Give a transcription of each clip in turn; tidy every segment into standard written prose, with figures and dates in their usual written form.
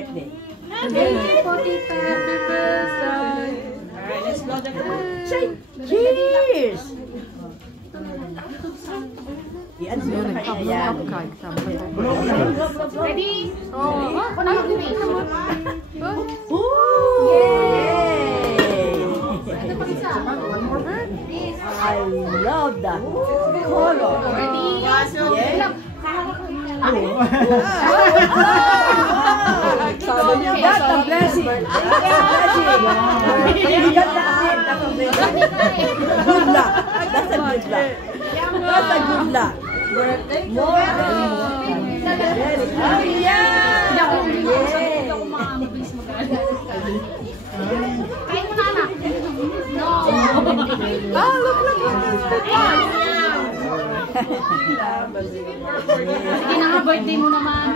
birthday. Alright, let's blow the candle. Say cheers! Yan siya na kaya yan. Ready? Oh, Yay! I love that color. Ready? Yeah. That's a blessing. Good luck. That's a good luck. That's a good luck. More. Oh yeah. Kain mo na, anak. No. Oh, look. Sige na nga, birthday mo naman.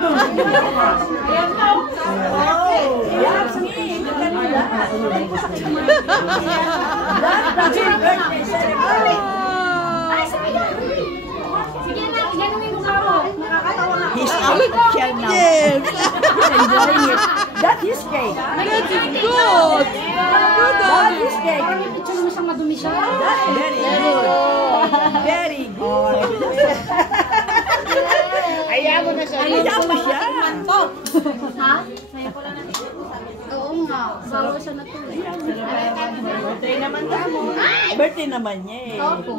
Ayan po. Oh, yes, me. Look at that. That's the birthday celebration. Ay, sige na. Sige na, ganun yung mukha mo. He's artificial now. Yes. He's enjoying it. That is cake. That is good. That is cake. Parang yung picture mo siyang madumi siya. That's very good. Very good. Ayaw mo na siya. Ayaw mo siya. Ha? Oo nga. Bawa siya na to. Birthday naman ka mo. Birthday naman niya eh. Opo.